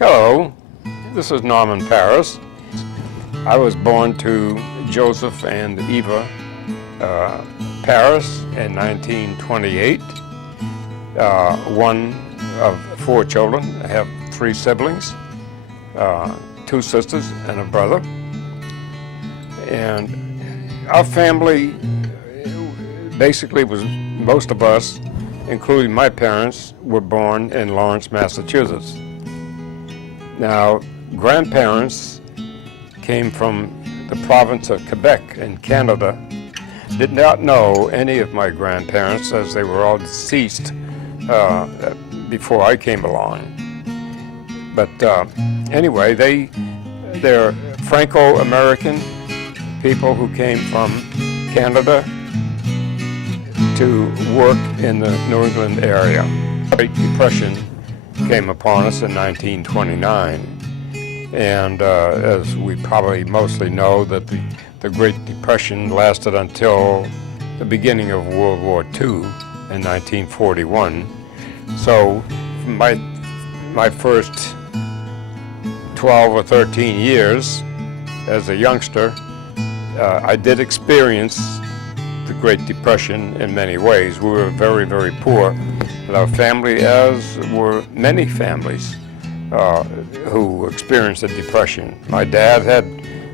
Hello, this is Norman Paris. I was born to Joseph and Eva Paris in 1928. One of four children. I have three siblings, two sisters and a brother. And our family basically was, most of us, including my parents, were born in Lawrence, Massachusetts. Now, grandparents came from the province of Quebec in Canada. Did not know any of my grandparents, as they were all deceased before I came along. But anyway, they're Franco-American people who came from Canada to work in the New England area. The Great Depression came upon us in 1929, and as we probably mostly know, that the Great Depression lasted until the beginning of World War II in 1941. So my first 12 or 13 years as a youngster, I did experience the Great Depression in many ways. We were very, very poor in our family, as were many families who experienced the Depression. My dad had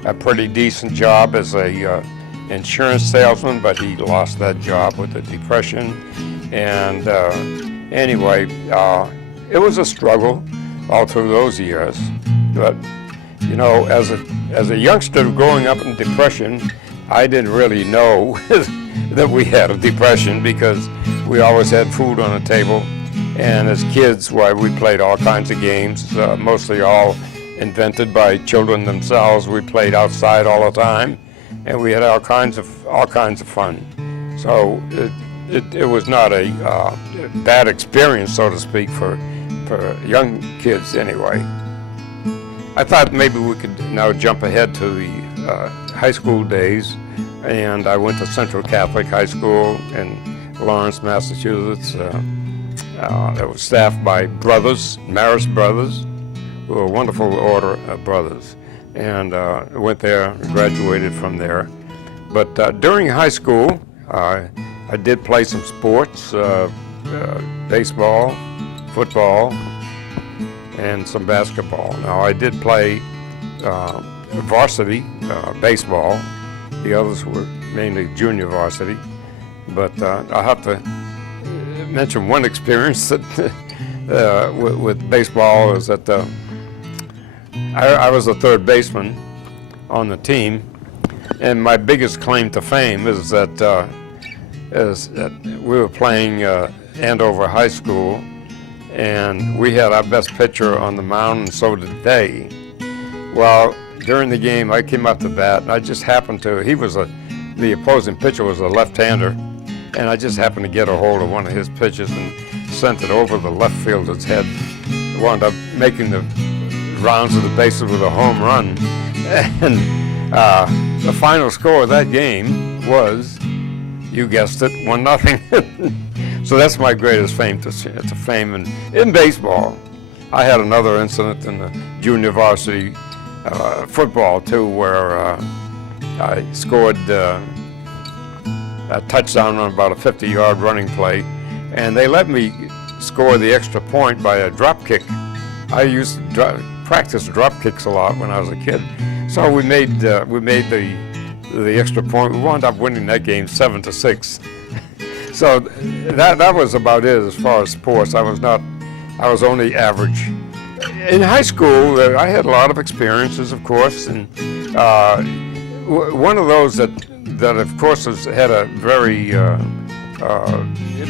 a pretty decent job as a insurance salesman, but he lost that job with the Depression. And anyway, it was a struggle all through those years. But you know, as a youngster growing up in Depression, I didn't really know that we had a depression, because we always had food on the table. And as kids, why, we played all kinds of games, mostly all invented by children themselves. We played outside all the time, and we had all kinds of fun. So it was not a bad experience, so to speak, for young kids anyway. I thought maybe we could now jump ahead to the high school days, and I went to Central Catholic High School in Lawrence, Massachusetts. It was staffed by brothers, Marist brothers, who were a wonderful order of brothers, and went there, graduated from there. But during high school, I did play some sports, baseball, football, and some basketball. Now, I did play varsity baseball. The others were mainly junior varsity. But I'll have to mention one experience that with baseball is that I was a third baseman on the team, and my biggest claim to fame is that we were playing Andover High School, and we had our best pitcher on the mound, and so did they. Well, during the game, I came up to bat, and I just happened to, the opposing pitcher was a left-hander, and I just happened to get a hold of one of his pitches and sent it over the left fielder's head. Wound up making the rounds of the bases with a home run. And the final score of that game was, you guessed it, 1-0. So that's my greatest claim to fame in baseball. I had another incident in the junior varsity football too, where I scored a touchdown on about a 50-yard running play, and they let me score the extra point by a drop kick. I used to practice drop kicks a lot when I was a kid, so we made the extra point. We wound up winning that game 7-6. So that was about it as far as sports. I was only average. In high school, I had a lot of experiences, of course, and one of those that of course has had a very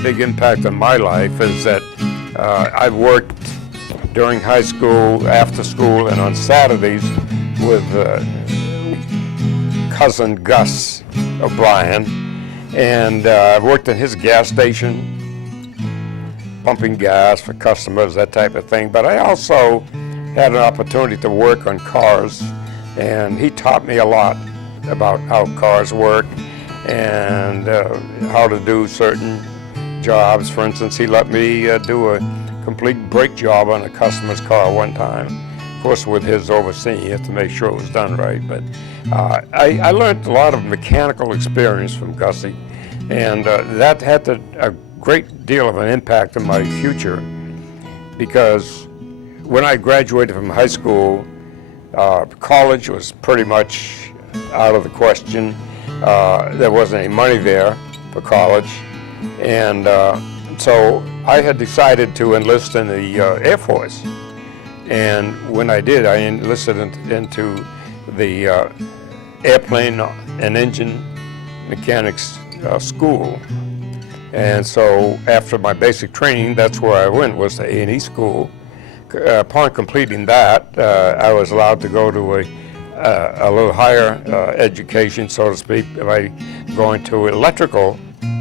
big impact on my life is that I've worked during high school, after school, and on Saturdays with cousin Gus O'Brien, and I've worked at his gas station, pumping gas for customers, that type of thing. But I also had an opportunity to work on cars, and he taught me a lot about how cars work and how to do certain jobs. For instance, he let me do a complete brake job on a customer's car one time. Of course, with his overseeing, you have to make sure it was done right. But I learned a lot of mechanical experience from Gussie, and that had a great deal of an impact on my future, because when I graduated from high school, college was pretty much out of the question. There wasn't any money there for college, and so I had decided to enlist in the Air Force. And when I did, I enlisted into the airplane and engine mechanics school. And so after my basic training, that's where I went, was the A&E school. Upon completing that, I was allowed to go to a little higher education, so to speak, by going to electrical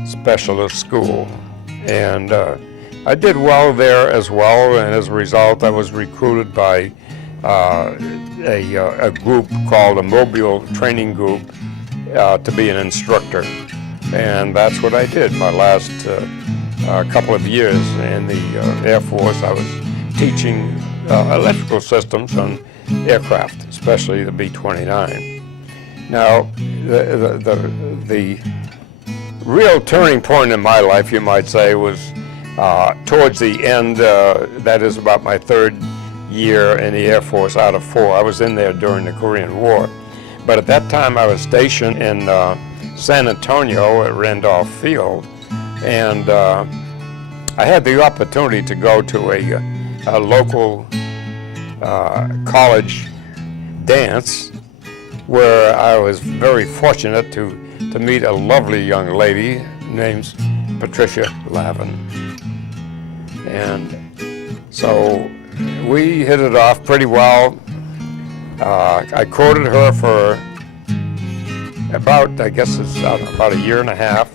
specialist school. And I did well there as well, and as a result, I was recruited by a group called the Mobile Training Group to be an instructor. And that's what I did my last couple of years in the Air Force. I was teaching electrical systems on aircraft, especially the B-29. Now, the real turning point in my life, you might say, was towards the end, that is about my third year in the Air Force out of 4. I was in there during the Korean War. But at that time I was stationed in San Antonio at Randolph Field, and I had the opportunity to go to a local college dance where I was very fortunate to meet a lovely young lady named Patricia Lavin. And so we hit it off pretty well. I courted her for about, I guess it's about a year and a half,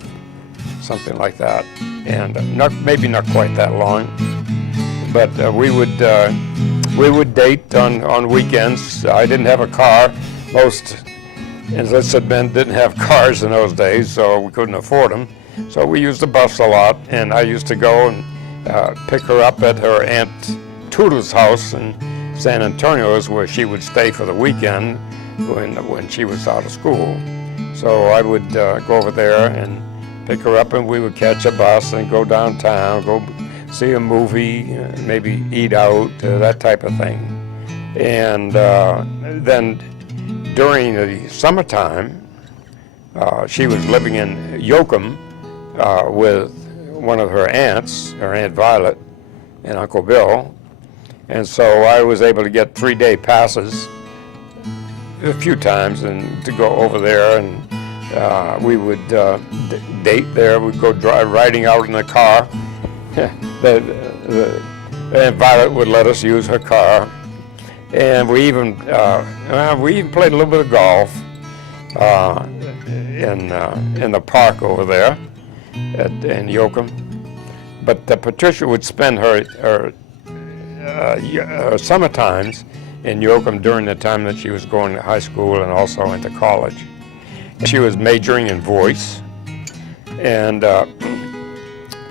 something like that. And maybe not quite that long. But we would date on weekends. I didn't have a car. Most enlisted men didn't have cars in those days, so we couldn't afford them. So we used the bus a lot, and I used to go and pick her up at her Aunt Toodle's house in San Antonio, is where she would stay for the weekend when she was out of school. So I would go over there and pick her up, and we would catch a bus and go downtown, go see a movie, maybe eat out, that type of thing. And then during the summertime, she was living in Yoakum with one of her aunts, her Aunt Violet and Uncle Bill. And so I was able to get 3-day passes a few times and to go over there, and we would date there. We'd go riding out in the car. Aunt Violet would let us use her car. And we even played a little bit of golf in the park over there in Yoakum. But Patricia would spend her summer times in Yoakum during the time that she was going to high school and also into college. She was majoring in voice, and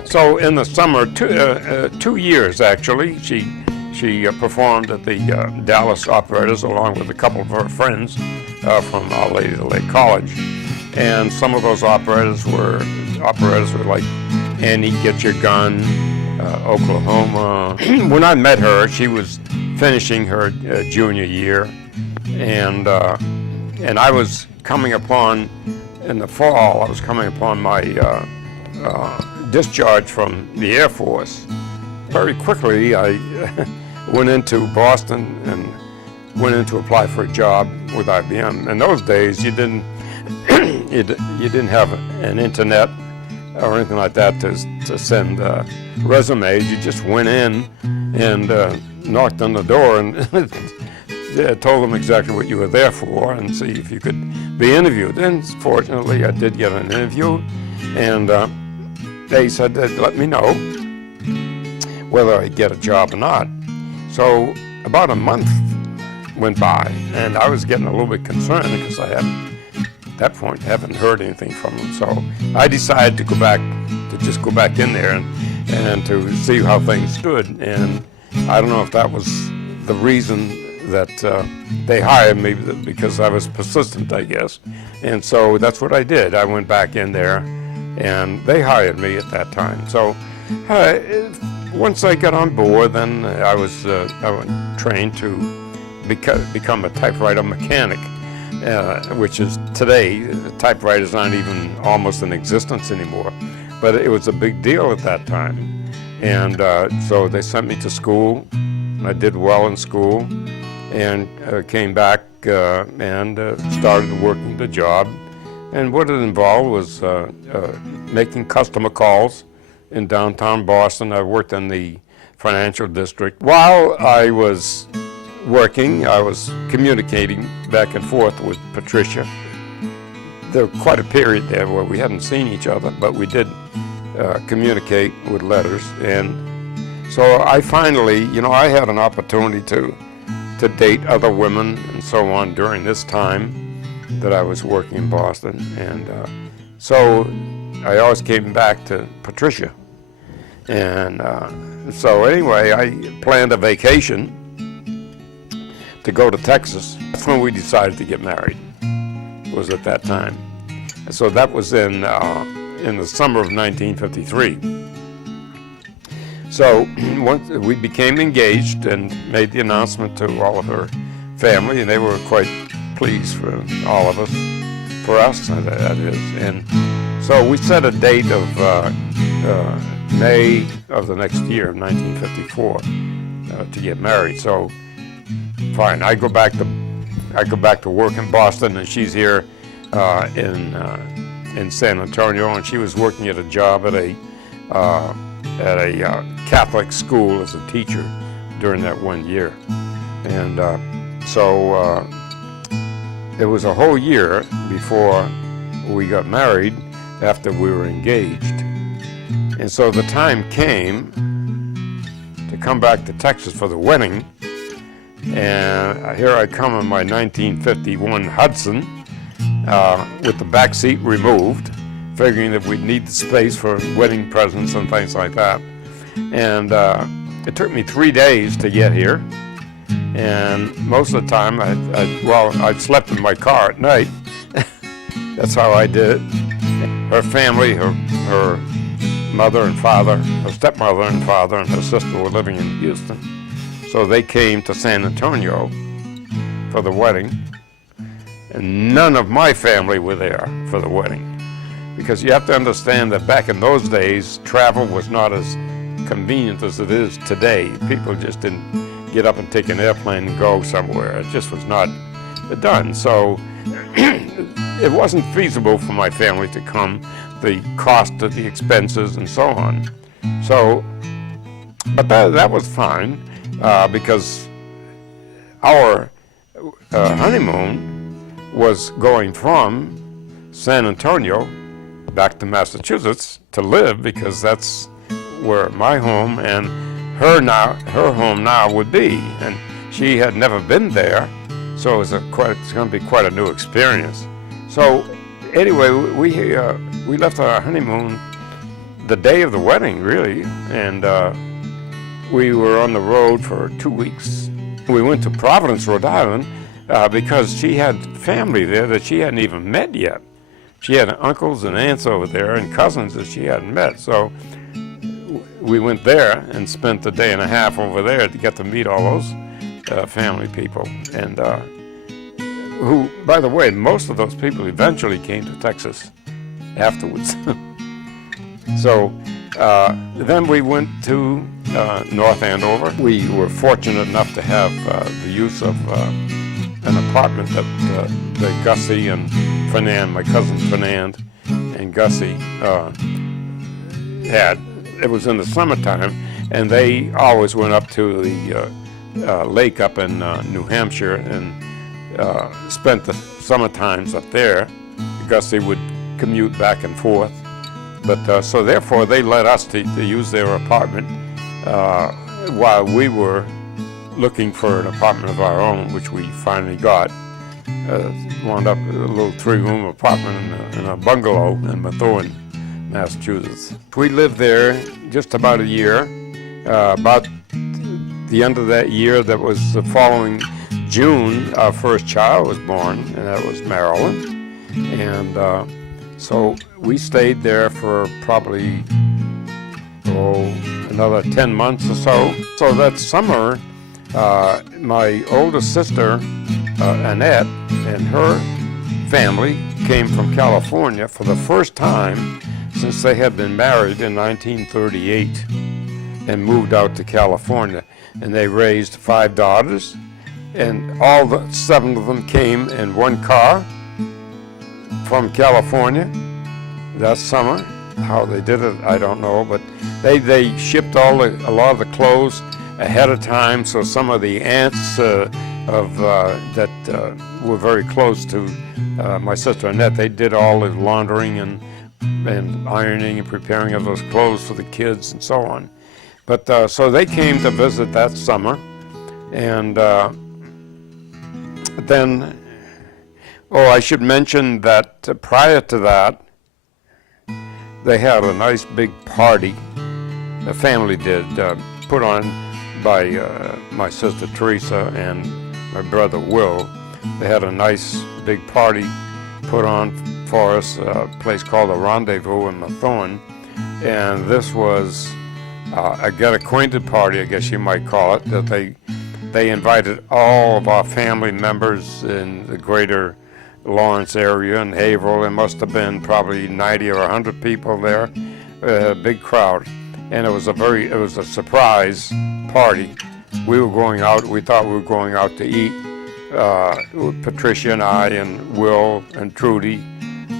so in the summer, 2 years actually, she performed at the Dallas Operettas along with a couple of her friends from Our Lady of the Lake College. And some of those operettas were like Annie, Get Your Gun, Oklahoma. When I met her, she was finishing her junior year, and I was coming upon, in the fall, I was coming upon my discharge from the Air Force. Very quickly, I went into Boston and went in to apply for a job with IBM. In those days, you didn't have an internet or anything like that to send resumes. You just went in and knocked on the door and told them exactly what you were there for and see if you could be interviewed. And fortunately, I did get an interview, and they said they'd let me know whether I'd get a job or not. So about a month went by, and I was getting a little bit concerned because I at that point haven't heard anything from them. So I decided to just go back in there and to see how things stood. And I don't know if that was the reason that they hired me, because I was persistent, I guess. And so that's what I did. I went back in there, and they hired me at that time. So once I got on board, then I was trained to become a typewriter mechanic, which is today, typewriters aren't even almost in existence anymore. But it was a big deal at that time. And so they sent me to school. I did well in school, and came back and started working the job. And what it involved was making customer calls in downtown Boston. I worked in the financial district. While I was working, I was communicating back and forth with Patricia. There was quite a period there where we hadn't seen each other, but we did communicate with letters. And so I finally, I had an opportunity to date other women and so on during this time that I was working in Boston. And so I always came back to Patricia. And so anyway, I planned a vacation to go to Texas. That's when we decided to get married, was at that time. And so that was in the summer of 1953. So once we became engaged and made the announcement to all of her family, and they were quite pleased for all of us, for us, that is. And so we set a date of May of the next year, 1954, to get married. So fine, I go back to work in Boston, and she's here in San Antonio, and she was working at a job at a Catholic school as a teacher during that 1 year. And so it was a whole year before we got married, after we were engaged. And so the time came to come back to Texas for the wedding. And here I come in my 1951 Hudson with the back seat removed, figuring that we'd need the space for wedding presents and things like that. And it took me 3 days to get here. And most of the time, I slept in my car at night. That's how I did it. Her family, her mother and father, her stepmother and father, and her sister were living in Houston. So they came to San Antonio for the wedding. And none of my family were there for the wedding. Because you have to understand that back in those days, travel was not as convenient as it is today. People just didn't get up and take an airplane and go somewhere. It just was not done. So it wasn't feasible for my family to come, the cost of the expenses and so on. So, but that was fine, because our honeymoon was going from San Antonio back to Massachusetts to live, because that's where my home and her home now would be. And she had never been there, so it's going to be quite a new experience. So anyway, we left our honeymoon the day of the wedding, really, and we were on the road for 2 weeks. We went to Providence, Rhode Island, because she had family there that she hadn't even met yet. She had uncles and aunts over there and cousins that she hadn't met. So we went there and spent a day and a half over there to get to meet all those family people. And who, by the way, most of those people eventually came to Texas afterwards. So then we went to North Andover. We were fortunate enough to have the use of an apartment that Gussie and Fernand, my cousin Fernand and Gussie had. It was in the summertime, and they always went up to the lake up in New Hampshire and spent the summer times up there. Gussie would commute back and forth. But so therefore they let us to use their apartment while we were looking for an apartment of our own, which we finally got. Wound up a little 3-room apartment in a bungalow in Methuen, Massachusetts. We lived there just about a year. About the end of that year, that was the following June, our first child was born, and that was Marilyn. And so we stayed there for probably another 10 months or so. So that summer, my oldest sister, Annette, and her family came from California for the first time since they had been married in 1938 and moved out to California. And they raised 5 daughters, and all 7 of them came in one car from California that summer. How they did it, I don't know, but they shipped a lot of the clothes ahead of time, so some of the aunts that were very close to my sister Annette, they did all the laundering and ironing and preparing of those clothes for the kids and so on. But so they came to visit that summer, and then, I should mention that prior to that, they had a nice big party, the family did, put on by my sister Teresa and my brother Will. They had a nice big party put on for us, a place called the Rendezvous in Methuen, and this was a get acquainted party, I guess you might call it, that they invited all of our family members in the greater Lawrence area and Haverhill. There must have been probably 90 or 100 people there, a big crowd, and it was a surprise party. We thought we were going out to eat, Patricia and I and Will and Trudy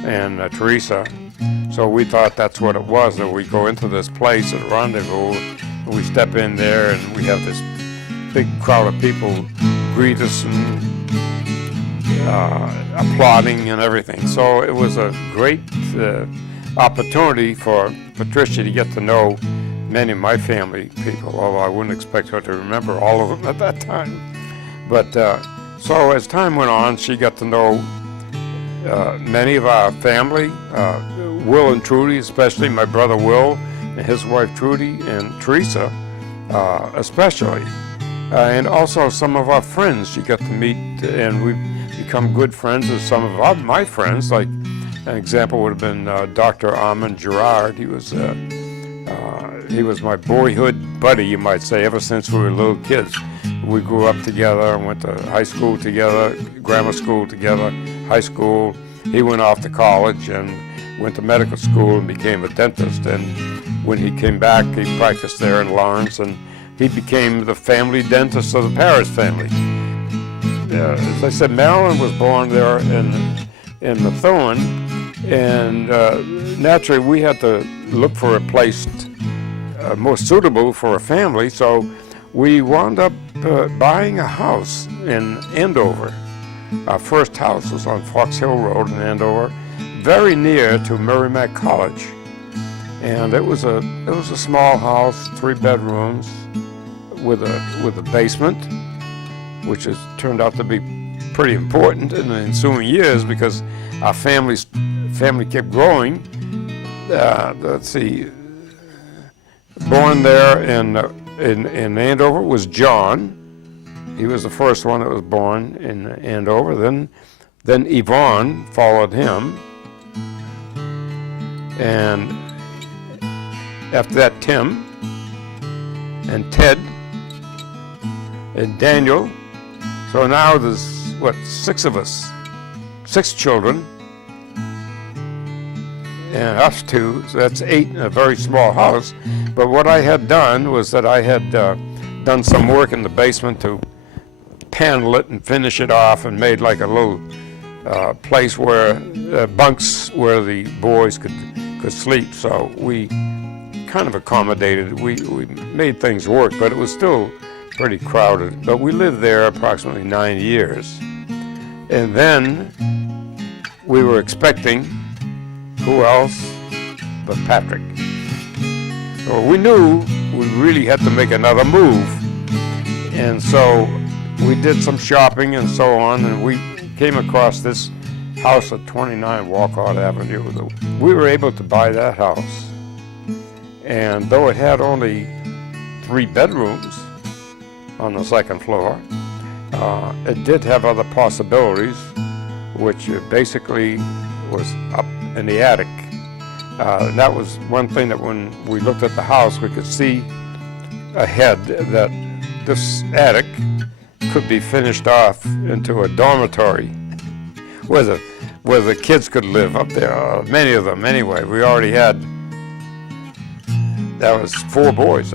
and Teresa. So we thought that's what it was, that we go into this place at Rendezvous, and we step in there and we have this big crowd of people greet us and applauding and everything. So it was a great opportunity for Patricia to get to know many of my family people, although I wouldn't expect her to remember all of them at that time. But so as time went on, she got to know many of our family, Will and Trudy, especially my brother Will and his wife Trudy, and Teresa especially, and also some of our friends she got to meet, and we've become good friends with some of my friends. Like an example would have been Dr. Armand Gerard. He was my boyhood buddy, you might say, ever since we were little kids. We grew up together and went to high school together, grammar school together, high school. He went off to college and went to medical school and became a dentist. And when he came back, he practiced there in Lawrence, and he became the family dentist of the Paris family. As I said, Marilyn was born there in Methuen, and naturally we had to look for a place more suitable for a family, so we wound up buying a house in Andover. Our first house was on Fox Hill Road in Andover, very near to Merrimack College. And it was a small house, 3 bedrooms, with a basement, which has turned out to be pretty important in the ensuing years because our family kept growing. Let's see, born there in Andover was John. He was the first one that was born in Andover. Then Yvonne followed him, and after that Tim and Ted and Daniel. So now there's 6 of us, 6 children, and us 2, so that's 8 in a very small house. But what I had done was that I had done some work in the basement to panel it and finish it off, and made like a little place where bunks where the boys could sleep. So we kind of accommodated. We made things work, but it was still pretty crowded. But we lived there approximately 9 years, and then we were expecting who else but Patrick. So we knew we really had to make another move, and so we did some shopping and so on, and we came across this house at 29 Walcott Avenue. We were able to buy that house, and though it had only 3 bedrooms on the second floor, it did have other possibilities, which basically was up in the attic. That was one thing that when we looked at the house, we could see ahead that this attic could be finished off into a dormitory where the kids could live up there, many of them anyway. We already had, that was 4 boys,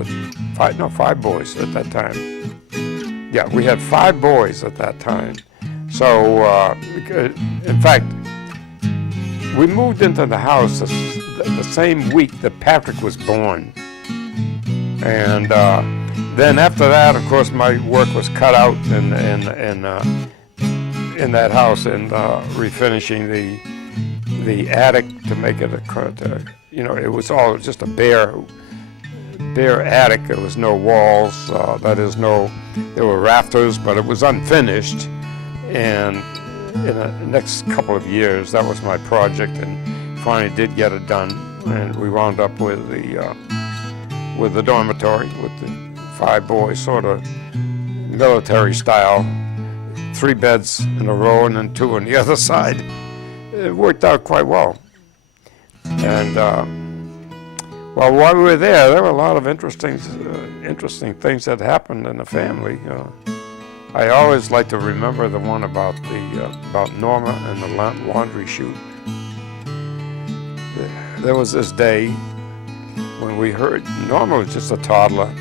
5 boys at that time. Yeah, we had 5 boys at that time. So, in fact, we moved into the house the same week that Patrick was born. And then after that, of course, my work was cut out in that house and refinishing the attic to make it it was all just a bare attic. There was no walls. There were rafters, but it was unfinished. And in the next couple of years, that was my project, and finally did get it done. And we wound up with the dormitory with the 5 boys, sort of military style, 3 beds in a row and then 2 on the other side. It worked out quite well. And well, while we were there were a lot of interesting things that happened in the family. I always like to remember the one about Norma and the laundry chute. There was this day when we heard, Norma was just a toddler,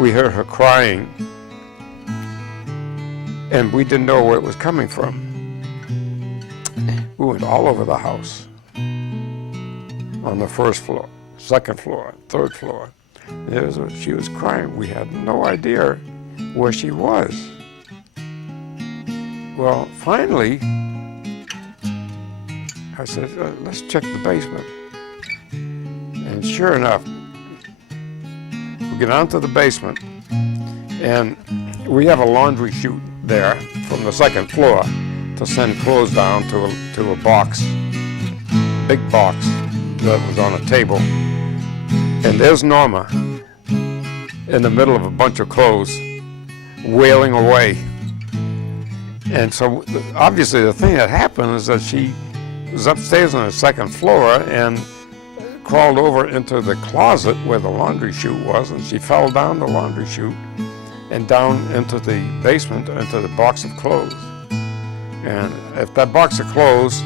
we heard her crying, and we didn't know where it was coming from. We went all over the house, on the first floor, second floor, third floor. She was crying. We had no idea where she was. Well, finally, I said, let's check the basement. And sure enough, we get down to the basement, and we have a laundry chute there from the second floor to send clothes down to a box, big box that was on a table. And there's Norma in the middle of a bunch of clothes, wailing away. And so obviously the thing that happened is that she was upstairs on the second floor and crawled over into the closet where the laundry chute was, and she fell down the laundry chute and down into the basement, into the box of clothes. And if that box of clothes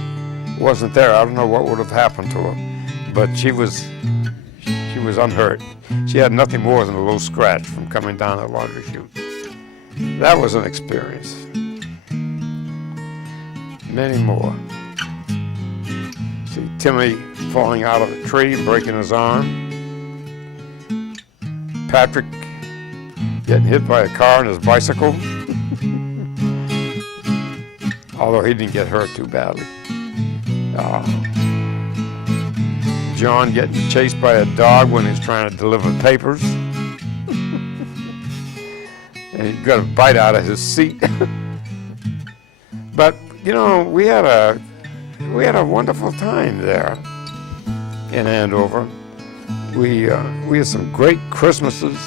wasn't there, I don't know what would have happened to her. But she was unhurt. She had nothing more than a little scratch from coming down the laundry chute. That was an experience. Many more. See Timmy falling out of a tree and breaking his arm. Patrick getting hit by a car on his bicycle. Although he didn't get hurt too badly. John getting chased by a dog when he's trying to deliver papers. And he got a bite out of his seat. But, you know, we had a wonderful time there in Andover. We had some great Christmases.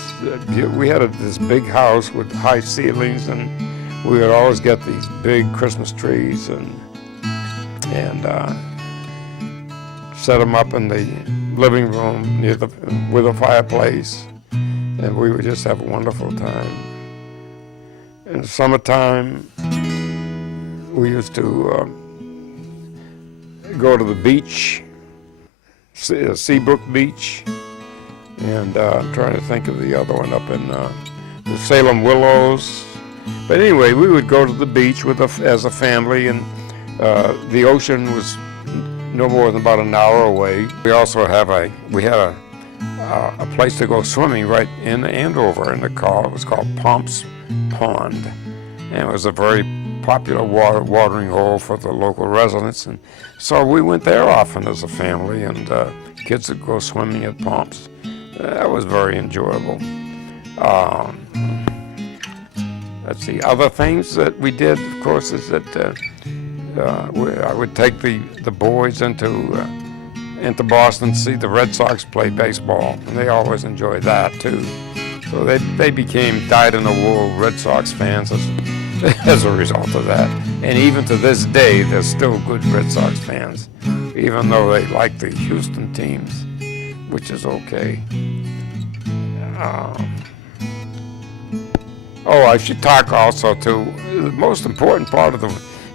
We had this big house with high ceilings, and we would always get these big Christmas trees and set them up in the living room with a fireplace, and we would just have a wonderful time. In the summertime, we used to go to the beach, Seabrook Beach, and I'm trying to think of the other one up in the Salem Willows. But anyway, we would go to the beach as a family, and the ocean was no more than about an hour away. We also had a place to go swimming right in Andover in the car. It was called Pomps Pond, and it was a very popular watering hole for the local residents. And so we went there often as a family, and kids would go swimming at Pomps. That was very enjoyable. Let's see, other things that we did, of course, is that I would take the boys into Boston to see the Red Sox play baseball, and they always enjoyed that too. So they became dyed-in-the-wool Red Sox fans as a result of that. And even to this day, they're still good Red Sox fans, even though they like the Houston teams, which is okay. I should talk also too. The most important part of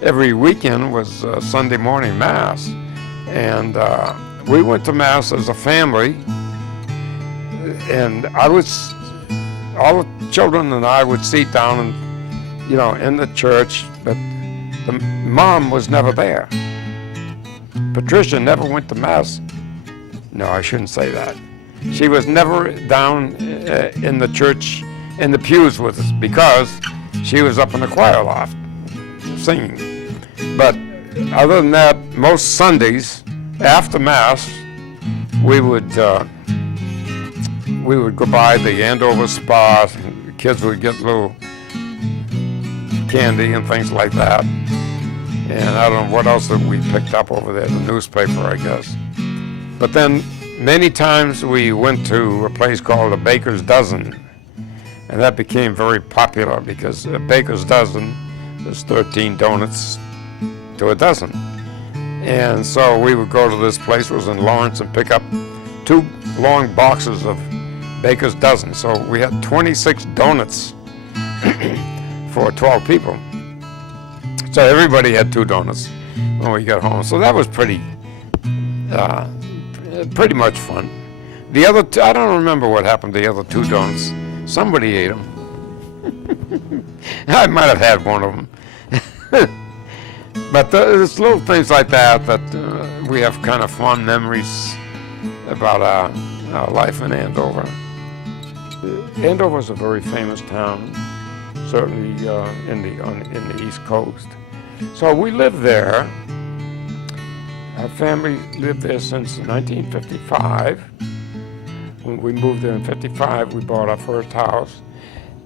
every weekend was Sunday morning Mass, and we went to Mass as a family, and all the children and I would sit down and, in the church, but the mom was never there. Patricia never went to Mass. No, I shouldn't say that. She was never down in the church, in the pews with us, because she was up in the choir loft singing. But other than that, most Sundays after Mass, we would go by the Andover Spa. The kids would get little candy and things like that. And I don't know what else that we picked up over there, the newspaper, I guess. But then many times we went to a place called a Baker's Dozen, and that became very popular because a Baker's Dozen is 13 donuts to a dozen. And so we would go to this place, it was in Lawrence, and pick up 2 long boxes of Baker's Dozen. So we had 26 donuts for 12 people. So everybody had 2 donuts when we got home. So that was pretty much fun. The other I don't remember what happened to the other 2 donuts. Somebody ate them. I might have had one of them. But there's little things like that we have kind of fond memories about our life in Andover. Andover is a very famous town, certainly in the East Coast. So we lived there. Our family lived there since 1955. When we moved there in 55, we bought our first house.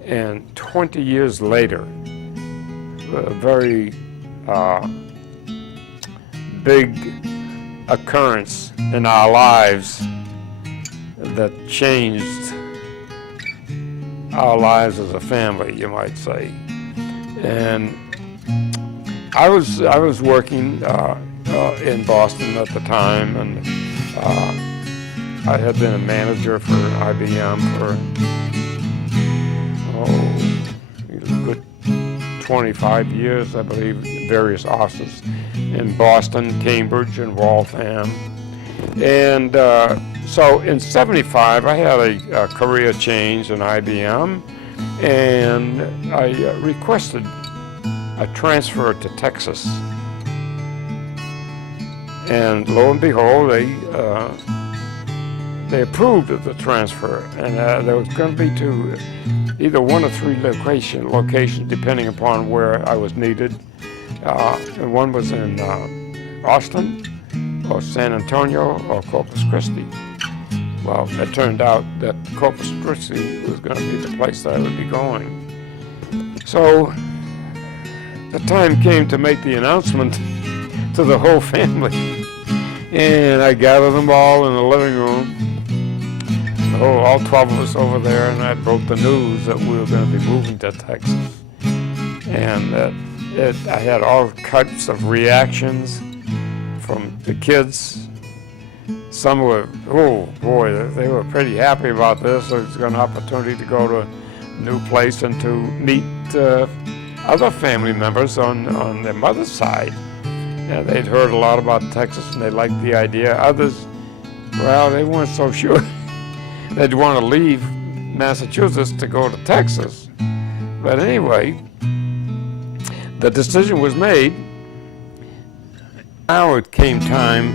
And 20 years later, a very big occurrence in our lives that changed our lives as a family, you might say. And I was working in Boston at the time, and I had been a manager for IBM for a good 25 years, I believe, various offices in Boston, Cambridge, and Waltham. And so in '75, I had a career change in IBM, and I requested a transfer to Texas. And lo and behold, they approved of the transfer, and there was going to be to either 1 or 3 locations, depending upon where I was needed. And one was in Austin, or San Antonio, or Corpus Christi. Well, it turned out that Corpus Christi was going to be the place that I would be going. So the time came to make the announcement to the whole family. And I gathered them all in the living room, all 12 of us over there, and I broke the news that we were going to be moving to Texas. And I had all types of reactions from the kids. Some were, oh boy, they were pretty happy about this. It was an opportunity to go to a new place and to meet other family members on their mother's side. And they'd heard a lot about Texas and they liked the idea. Others, well, they weren't so sure. They'd want to leave Massachusetts to go to Texas. But anyway, the decision was made. Now it came time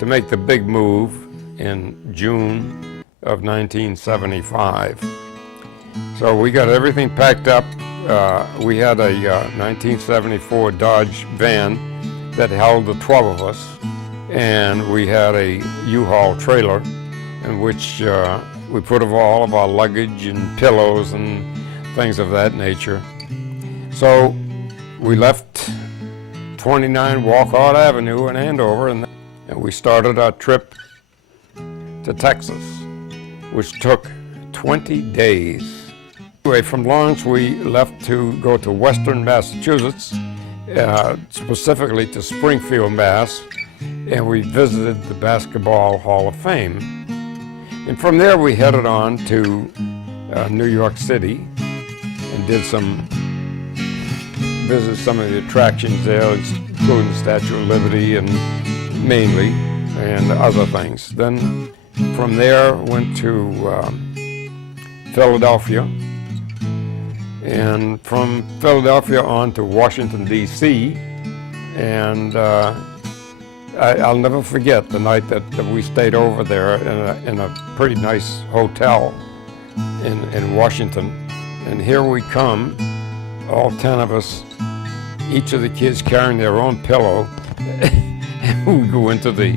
to make the big move in June of 1975. So we got everything packed up. We had a 1974 Dodge van that held the 12 of us, and we had a U-Haul trailer in which we put all of our luggage and pillows and things of that nature. So we left 29 Walcott Avenue in Andover, and we started our trip to Texas, which took 20 days. Anyway, from Lawrence, we left to go to Western Massachusetts, specifically to Springfield, Mass., and we visited the Basketball Hall of Fame. And from there, we headed on to New York City and visited some of the attractions there, including the Statue of Liberty and other things. Then from there, went to Philadelphia, and from Philadelphia on to Washington, D.C., and I'll never forget the night that we stayed over there in a pretty nice hotel in Washington. And here we come, all 10 of us, each of the kids carrying their own pillow, and we go into the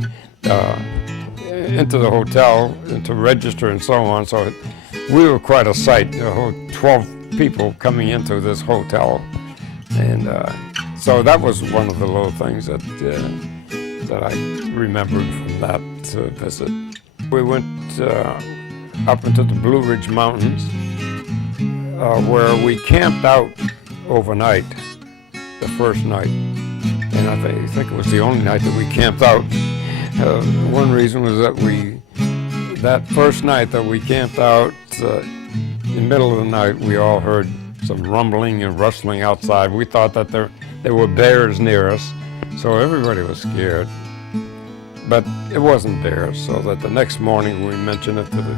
hotel and to register and so on. So we were quite a sight, 12 people coming into this hotel. And so that was one of the little things that I remembered from that visit. We went up into the Blue Ridge Mountains, where we camped out overnight, the first night. And I think it was the only night that we camped out. One reason was that that first night that we camped out, in the middle of the night, we all heard some rumbling and rustling outside. We thought that there were bears near us, so everybody was scared. But it wasn't bears, so that the next morning we mentioned it to the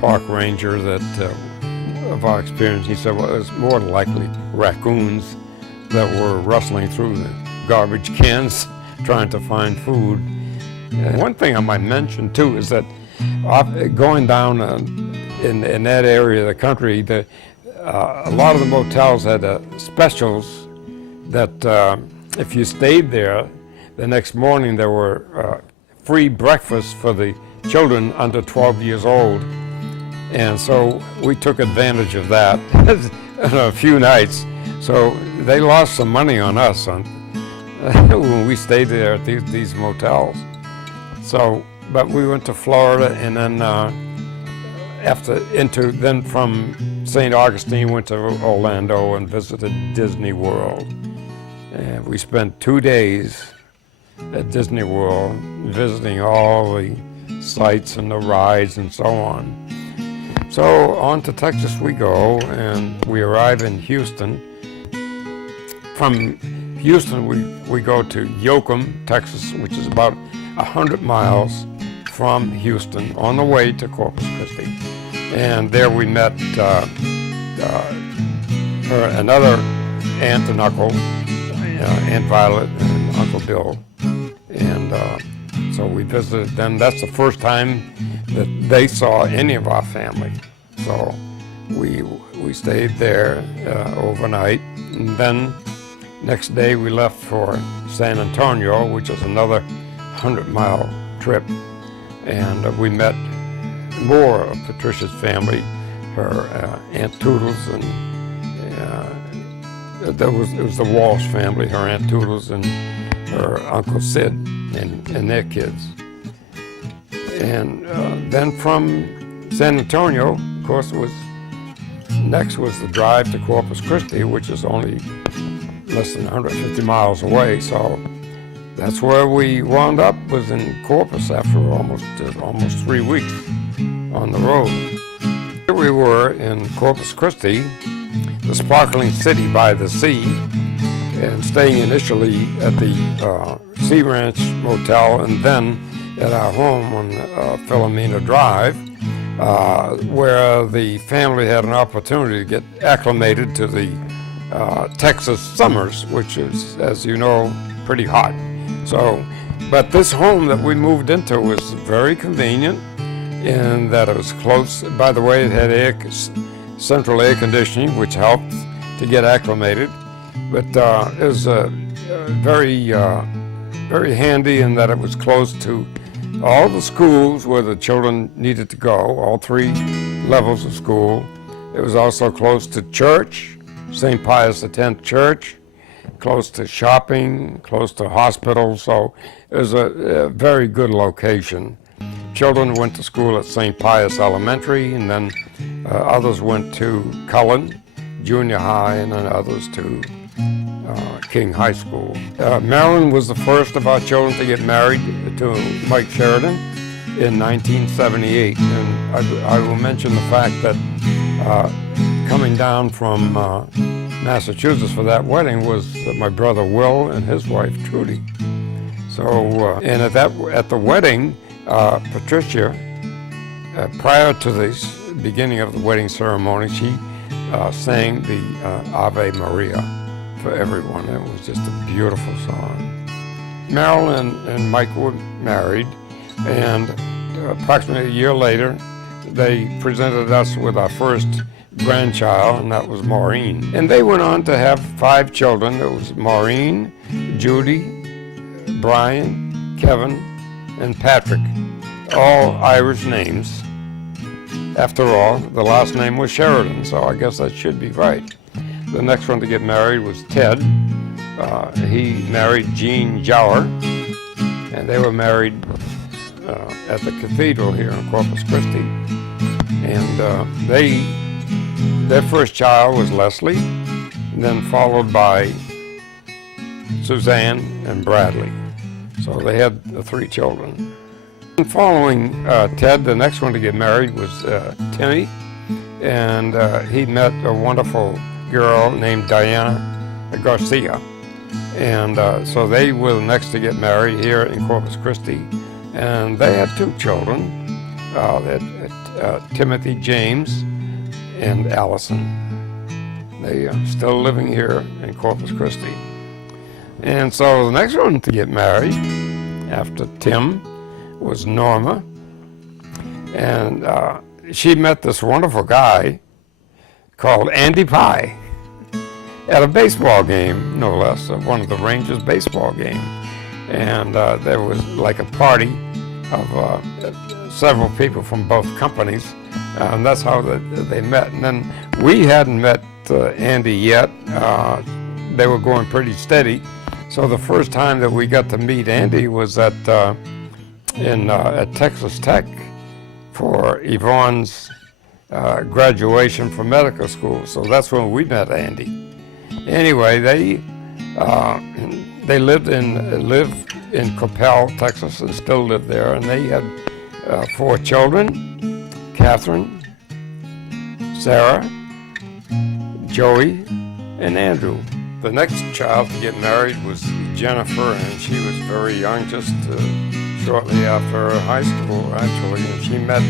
park ranger of our experience. He said, well, it was more than likely raccoons that were rustling through the garbage cans trying to find food. And one thing I might mention too is that going down in that area of the country, a lot of the motels had specials that if you stayed there, the next morning there were free breakfast for the children under 12 years old. And so we took advantage of that in a few nights. So they lost some money on us when we stayed there at these motels. So, but we went to Florida, and then then from St. Augustine went to Orlando and visited Disney World. And we spent 2 days at Disney World visiting all the sites and the rides and so on. So on to Texas we go, and we arrive in Houston. From Houston we go to Yoakum, Texas, which is about 100 miles from Houston on the way to Corpus Christi. And there we met another aunt and uncle, Aunt Violet and Uncle Bill. And so we visited them. That's the first time that they saw any of our family. So we stayed there overnight. And then next day we left for San Antonio, which is another 100-mile trip. And we met more of Patricia's family, her Aunt Toodles, and it was the Walsh family, her Aunt Toodles and her Uncle Sid and their kids. And then from San Antonio, of course, next was the drive to Corpus Christi, which is only less than 150 miles away. So that's where we wound up, was in Corpus after almost 3 weeks on the road. Here we were in Corpus Christi, the sparkling city by the sea, and staying initially at the Sea Ranch Motel and then at our home on Philomena Drive, where the family had an opportunity to get acclimated to the Texas summers, which is, as you know, pretty hot. So, but this home that we moved into was very convenient in that it was close. By the way, it had central air conditioning, which helped to get acclimated. But it was very handy in that it was close to all the schools where the children needed to go, all 3 levels of school. It was also close to church, St. Pius X Church, close to shopping, close to hospitals, so it was a very good location. Children went to school at St. Pius Elementary, and then others went to Cullen Junior High, and then others to King High School. Marilyn was the first of our children to get married to Mike Sheridan in 1978, and I will mention the fact that coming down from Massachusetts for that wedding was my brother Will and his wife Trudy. So, and at the wedding, Patricia, prior to the beginning of the wedding ceremony, she sang the Ave Maria for everyone. It was just a beautiful song. Marilyn and Mike were married, and approximately a year later, they presented us with our first grandchild, and that was Maureen. And they went on to have 5 children. It was Maureen, Judy, Brian, Kevin, and Patrick, all Irish names. After all, the last name was Sheridan, so I guess that should be right. The next one to get married was Ted. He married Jean Jower, and they were married at the cathedral here in Corpus Christi. And their first child was Leslie, and then followed by Suzanne and Bradley. So they had 3 children. And following Ted, the next one to get married was Timmy, and he met a wonderful girl named Diana Garcia. And so they were the next to get married here in Corpus Christi, and they had 2 children, Timothy James and Allison. They are still living here in Corpus Christi. And so the next one to get married after Tim was Norma, and she met this wonderful guy called Andy Pye at a baseball game, no less, of one of the Rangers baseball games. And there was like a party of several people from both companies, and that's how they met. And then we hadn't met Andy yet. They were going pretty steady. So the first time that we got to meet Andy was at Texas Tech for Yvonne's graduation from medical school. So that's when we met Andy. Anyway, they lived in Coppell, Texas, and still live there. And they had 4 children: Catherine, Sarah, Joey, and Andrew. The next child to get married was Jennifer, and she was very young, just shortly after high school, actually. And she met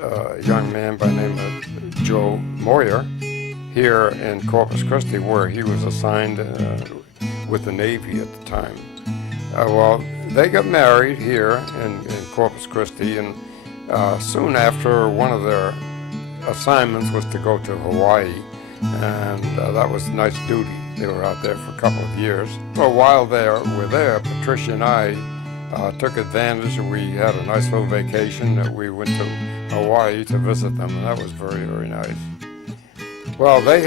a young man by the name of Joe Moyer here in Corpus Christi, where he was assigned with the Navy at the time. Well, they got married here in Corpus Christi, and soon after, one of their assignments was to go to Hawaii, and that was nice duty. They were out there for a couple of years. So while they were there, Patricia and I took advantage, and we had a nice little vacation that we went to Hawaii to visit them, and that was very, very nice. Well, they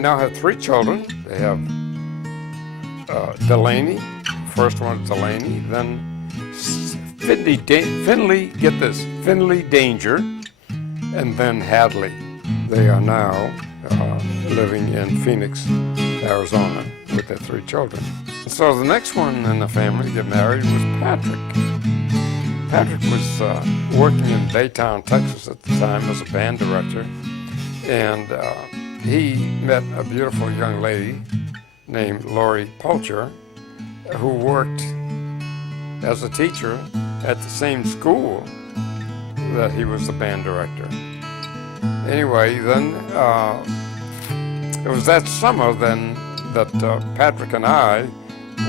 now have 3 children. They have Delaney, first one is Delaney, then Finley, get this, Finley Danger, and then Hadley. They are now living in Phoenix, Arizona, with their 3 children. So the next one in the family to get married was Patrick. Patrick was working in Baytown, Texas at the time as a band director, and he met a beautiful young lady named Lori Pulcher, who worked as a teacher at the same school that he was the band director. Anyway, then it was that summer then that Patrick and I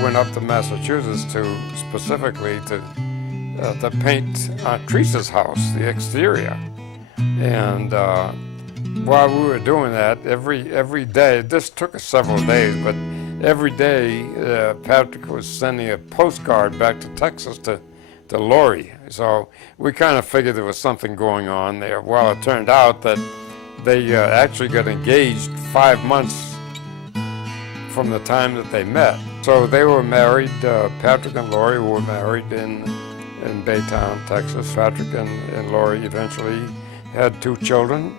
went up to Massachusetts specifically to paint Aunt Teresa's house, the exterior. And while we were doing that, every day, this took us several days, but every day Patrick was sending a postcard back to Texas to Lori. So we kind of figured there was something going on there. Well, it turned out that they actually got engaged 5 months from the time that they met. So they were married, Patrick and Lori were married in Baytown, Texas. Patrick and Lori eventually had 2 children,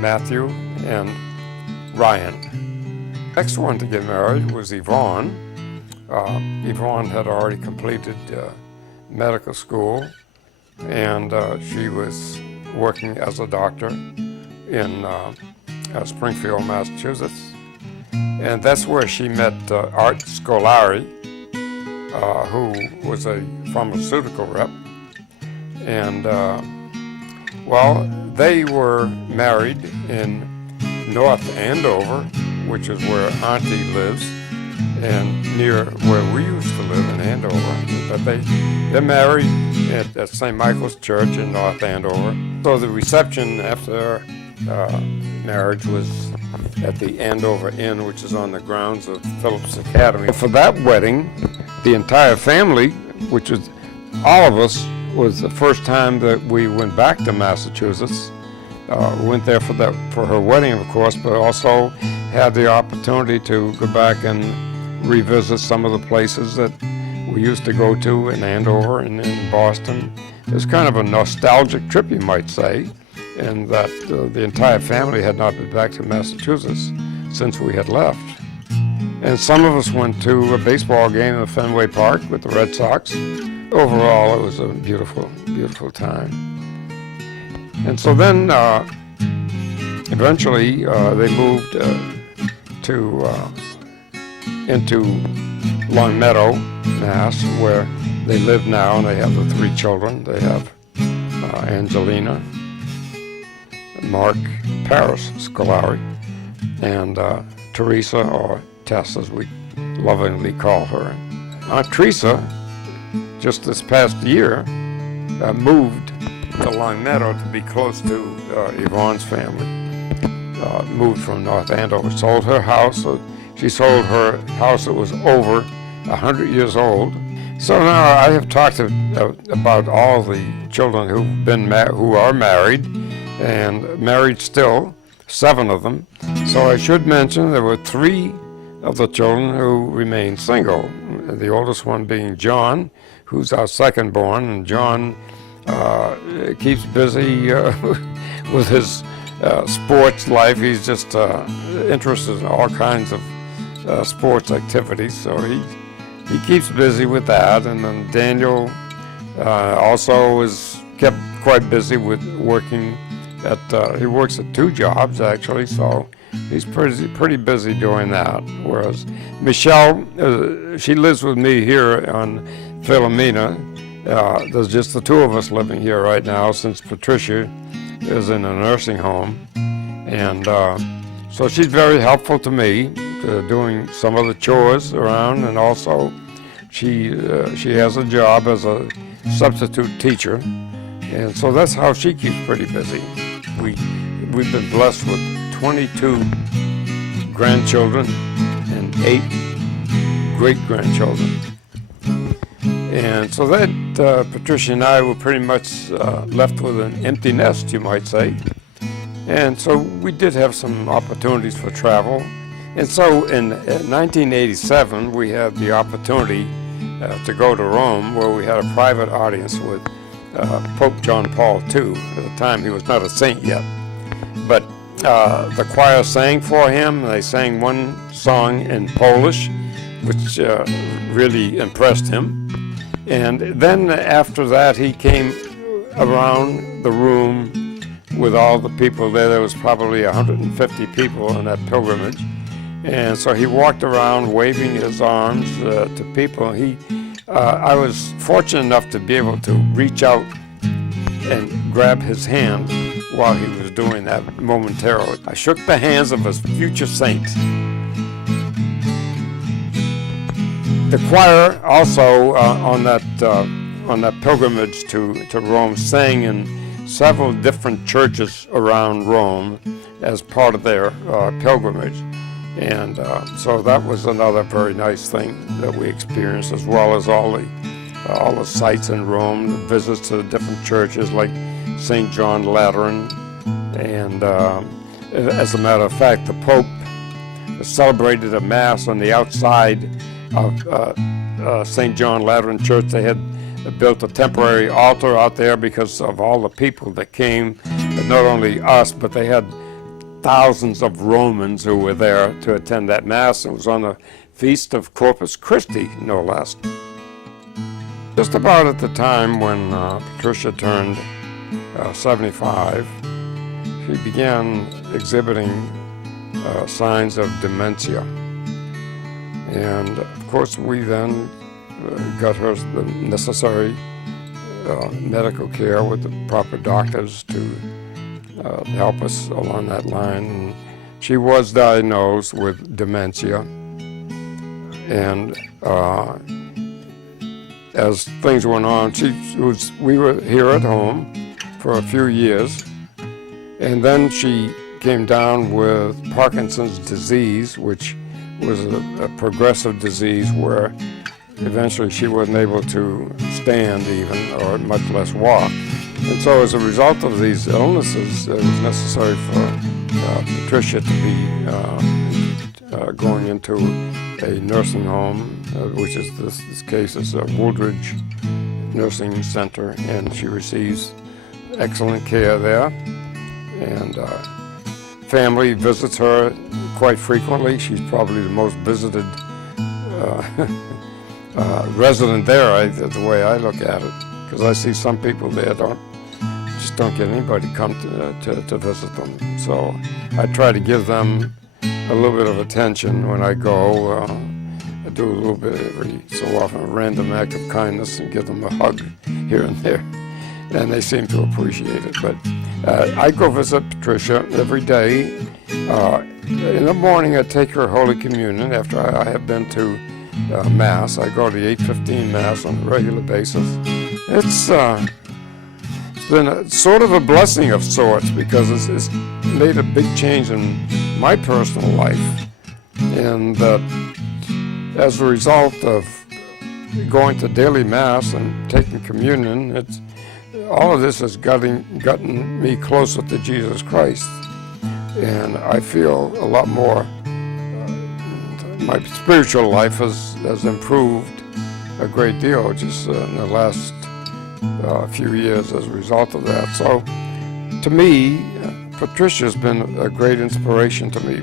Matthew and Ryan. Next one to get married was Yvonne. Yvonne had already completed medical school, and she was working as a doctor in Springfield, Massachusetts. And that's where she met Art Scolari, who was a pharmaceutical rep. And well, they were married in North Andover, which is where Auntie lives, and near where we used to live in Andover. But they're married at St. Michael's Church in North Andover. So the reception after marriage was at the Andover Inn, which is on the grounds of Phillips Academy. For that wedding, the entire family, which was all of us, was the first time that we went back to Massachusetts. We went there for her wedding, of course, but also had the opportunity to go back and revisit some of the places that we used to go to in Andover and in Boston. It was kind of a nostalgic trip, you might say, and that the entire family had not been back to Massachusetts since we had left. And some of us went to a baseball game at Fenway Park with the Red Sox. Overall, it was a beautiful, beautiful time. And so then, eventually, they moved into Long Meadow, Mass, where they live now, and they have the 3 children. They have Angelina, Mark Paris Scolari, and Teresa, or Tess as we lovingly call her. Aunt Teresa, just this past year, moved to Long Meadow to be close to Yvonne's family. Moved from North Andover, sold her house. She sold her house that was over 100 years old. So now I have talked about all the children who are married, and married still, 7 of them. So I should mention there were 3 of the children who remained single. The oldest one being John, who's our second born, and John keeps busy with his sports life. He's just interested in all kinds of sports activities, so he keeps busy with that. And then Daniel also is kept quite busy with working he works at 2 jobs actually, so he's pretty busy doing that. Whereas Michelle, she lives with me here on Philomena. There's just the 2 of us living here right now, since Patricia is in a nursing home. And so she's very helpful to me, doing some of the chores around, and also she has a job as a substitute teacher, and so that's how she keeps pretty busy. We've been blessed with 22 grandchildren and 8 great-grandchildren. And so that Patricia and I were pretty much left with an empty nest, you might say. And so we did have some opportunities for travel. And so in 1987, we had the opportunity to go to Rome, where we had a private audience with Pope John Paul II. At the time, he was not a saint yet. But the choir sang for him. They sang one song in Polish, which really impressed him. And then after that, he came around the room with all the people there. There was probably 150 people on that pilgrimage. And so he walked around waving his arms to people. I was fortunate enough to be able to reach out and grab his hand while he was doing that momentarily. I shook the hands of a future saint. The choir also on that pilgrimage to Rome sang in several different churches around Rome as part of their pilgrimage. And so that was another very nice thing that we experienced, as well as all the sites in Rome, the visits to the different churches like St. John Lateran. And as a matter of fact, the Pope celebrated a Mass on the outside of St. John Lateran Church. They had built a temporary altar out there because of all the people that came, but not only us, but they had thousands of Romans who were there to attend that Mass. It was on the Feast of Corpus Christi, no less. Just about at the time when Patricia turned 75, she began exhibiting signs of dementia. And of course, we then got her the necessary medical care with the proper doctors to help us along that line. And she was diagnosed with dementia. And as things went on, we were here at home for a few years. And then she came down with Parkinson's disease, which was a progressive disease where eventually she wasn't able to stand even, or much less walk. And so as a result of these illnesses, it was necessary for Patricia to be going into a nursing home, which is this case is a Woodridge Nursing Center, and she receives excellent care there. And family visits her quite frequently. She's probably the most visited resident there, the way I look at it, because I see some people there just don't get anybody come to visit them. So I try to give them a little bit of attention when I go. I do a little bit every so often, a random act of kindness, and give them a hug here and there, and they seem to appreciate it. But I go visit Patricia every day. In the morning, I take her Holy Communion after I have been to Mass. I go to the 8:15 Mass on a regular basis. It's been sort of a blessing of sorts, because it's made a big change in my personal life. And as a result of going to daily Mass and taking communion, all of this has gotten me closer to Jesus Christ. And I feel a lot more, my spiritual life has improved a great deal just in the last few years as a result of that. So to me, Patricia's been a great inspiration to me.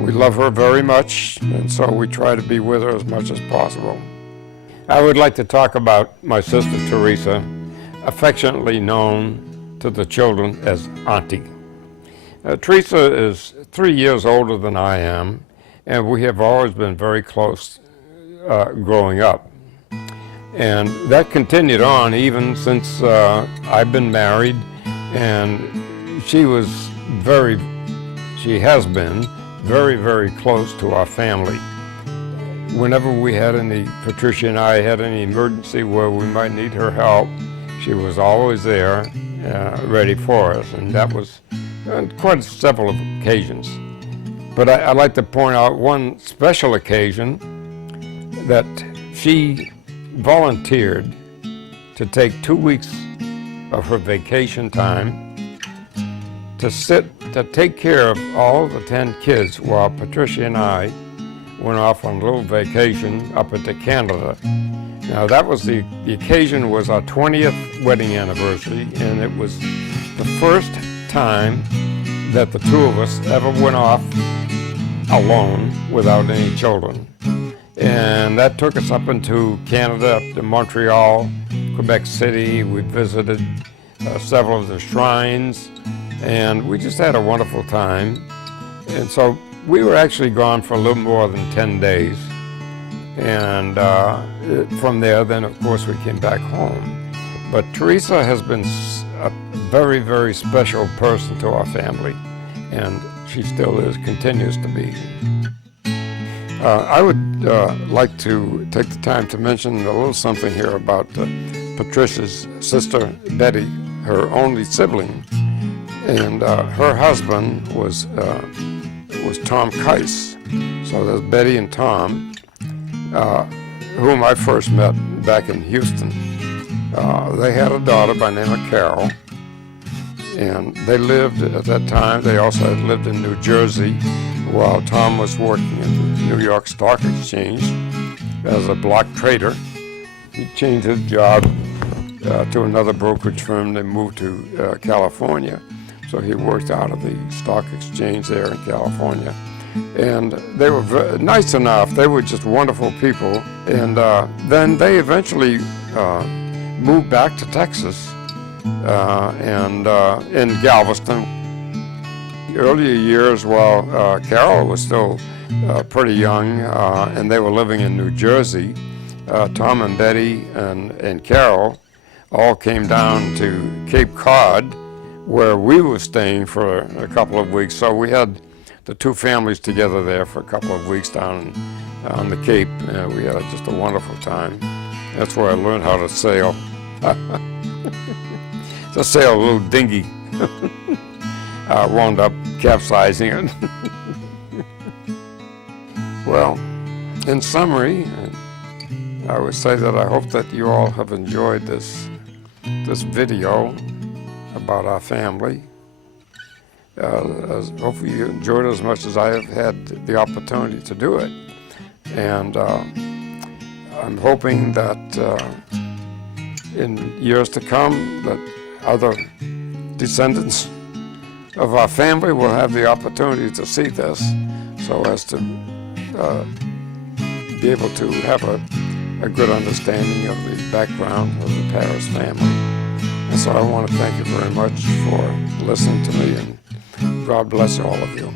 We love her very much, and so we try to be with her as much as possible. I would like to talk about my sister Teresa, affectionately known to the children as Auntie. Teresa is 3 years older than I am, and we have always been very close growing up. And that continued on even since I've been married, and she has been very, very close to our family. Whenever Patricia and I had any emergency where we might need her help, she was always there, ready for us, and that was quite several occasions. But I'd like to point out one special occasion that she volunteered to take 2 weeks of her vacation time to take care of all the 10 kids while Patricia and I went off on a little vacation up into Canada. Now the occasion was our 20th wedding anniversary, and it was the first time that the two of us ever went off alone without any children. And that took us up into Canada, up to Montreal, Quebec City. We visited several of the shrines, and we just had a wonderful time. And so we were actually gone for a little more than 10 days. And from there, then of course we came back home. But Teresa has been a very, very special person to our family, and she still continues to be. I would like to take the time to mention a little something here about Patricia's sister, Betty, her only sibling. And her husband was Tom Keiss. So there's Betty and Tom, whom I first met back in Houston. They had a daughter by the name of Carol, and they lived at that time. They also had lived in New Jersey while Tom was working at the New York Stock Exchange as a block trader. He changed his job to another brokerage firm. They moved to California, so he worked out of the stock exchange there in California. And they were nice enough. They were just wonderful people. And then they eventually moved back to Texas and in Galveston. Earlier years, while Carol was still pretty young and they were living in New Jersey, Tom and Betty and Carol all came down to Cape Cod, where we were staying for a couple of weeks. So we had the two families together there for a couple of weeks down on the Cape. We had just a wonderful time. That's where I learned how to sail. To sail a little dinghy. Wound up capsizing it. Well, in summary, I would say that I hope that you all have enjoyed this video about our family. Hopefully you enjoyed it as much as I have had the opportunity to do it. And I'm hoping that in years to come that other descendants of our family will have the opportunity to see this, so as to be able to have a good understanding of the background of the Parris family. And so I want to thank you very much for listening to me, and God bless all of you.